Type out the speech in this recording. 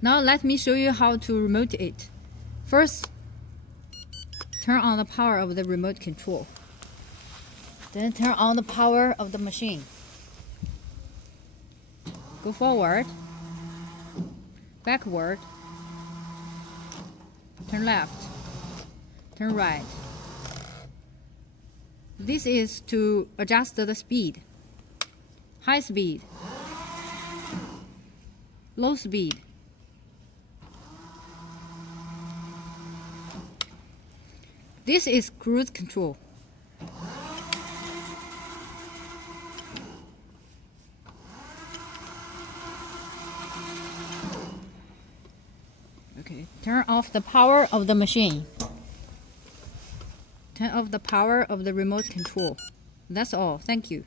Now let me show you how to remote it. First, turn on the power of the remote control. Then turn on the power of the machine. Go forward, backward, turn left, turn right. This is to adjust the speed. High speed, low speed. This is cruise control. Okay, turn off the power of the machine. Turn off the power of the remote control. That's all. Thank you.